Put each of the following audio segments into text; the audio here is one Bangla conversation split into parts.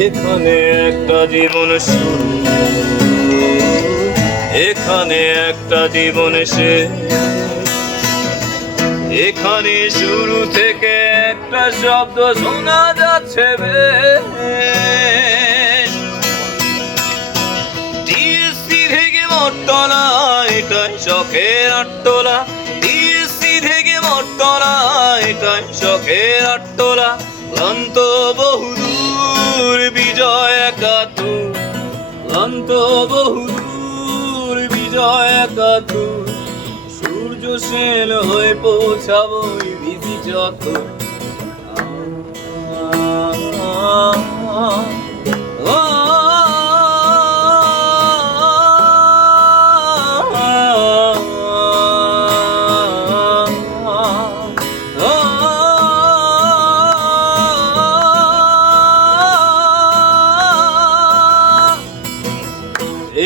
এখানে একটা জীবন শুরু, এখানে একটা জীবন শেষ। এখানে শুরু থেকে একটা শব্দ শোনা যাচ্ছে টিএসসি থেকে মট্টলা, এটাই শখের আট্টলা। টিএসসি থেকে মট্টলা, এটাই শখের আট্টলা। ক্লান্ত বহুদূর বিজয় একাতুর, ক্লান্ত বহুদূর বিজয় একাতুর। সূর্য সেন হয়ে পৌঁছাবো বিধি যত।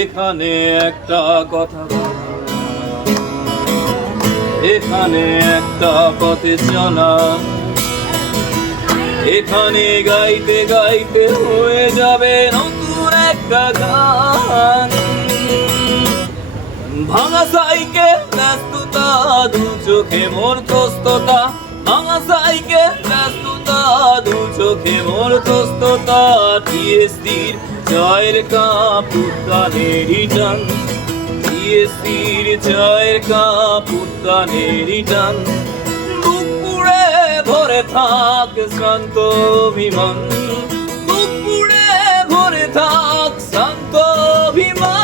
এখানে একটা কথা, এখানে একটা পথে চলা। এখানে গাইতে গাইতে হয়ে যাবে নতুন একটা গান। ভাঙা সাইকেল ব্যস্ততা, দু চোখে মোর তস্ততা। ভাঙা সাইকেল ব্যস্ততা, দু চোখে মোর তস্ততা। টিএসসির জয়ের কাপ উদ্যানেরই টান, টিএসসির জয়ের কাপ উদ্যানেরই টান। বুক পুড়ে ভরে থাক শ্রান্ত অভিমান, বুক পুড়ে ভরে থাক শ্রান্ত অভিমান।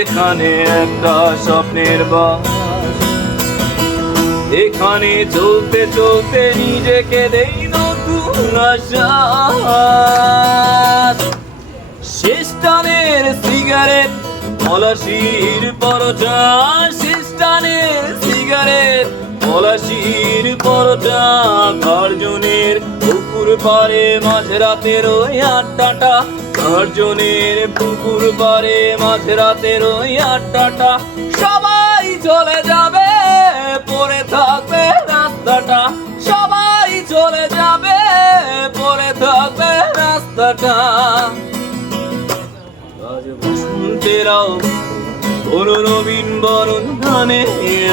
এখানে একটা স্বপ্নের বাস, এখানে চলতে চলতে নিজেকে দেই নতুন আশ্বাস। শেষ টানের সিগারেট, পলাশির পরোটা। শেষ টানের সিগারেট, পলাশির পরোটা। কার্জনের পুকুর পাড়ে মাঝরাতের ওই আড্ডাটা, কার্জনের পুকুর পাড়ে মাঝরাতের ওই আড্ডাটা। সবাই চলে যাবে, পড়ে থাকবে রাস্তাটা। সবাই চলে যাবে, পড়ে থাকবে রাস্তাটা। আজ বসন্তের কোনো নবীন বরণ গানে,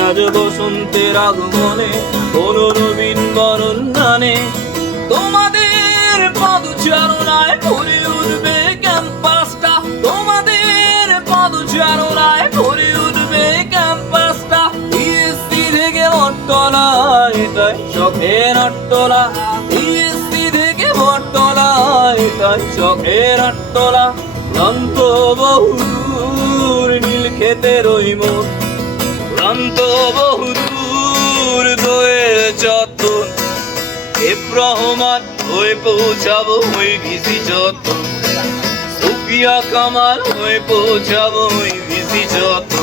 আজ বসন্তের আগমনে কোনো নবীন বরণ গানে। তোমাদের পদচারণায় ভরে উঠবে ক্যাম্পাসটা, তোমাদের পদচারণায় ভরে উঠবে ক্যাম্পাসটা। টিএসসি থেকে মট্টলা, এটাই শখের আট্টলা। টিএসসি থেকে মট্টলা, এটাই শখের আট্টলা। ক্লান্ত বহুদূর নীল ক্ষেতের ওই মোড়, ক্লান্ত বহুদূর দোয়ের চত্বর। রহমান হয়ে পৌঁছাবো ওই ভিসি যত। সুফিয়া কামাল হয়ে পৌঁছাবো ওই ভিসি যত।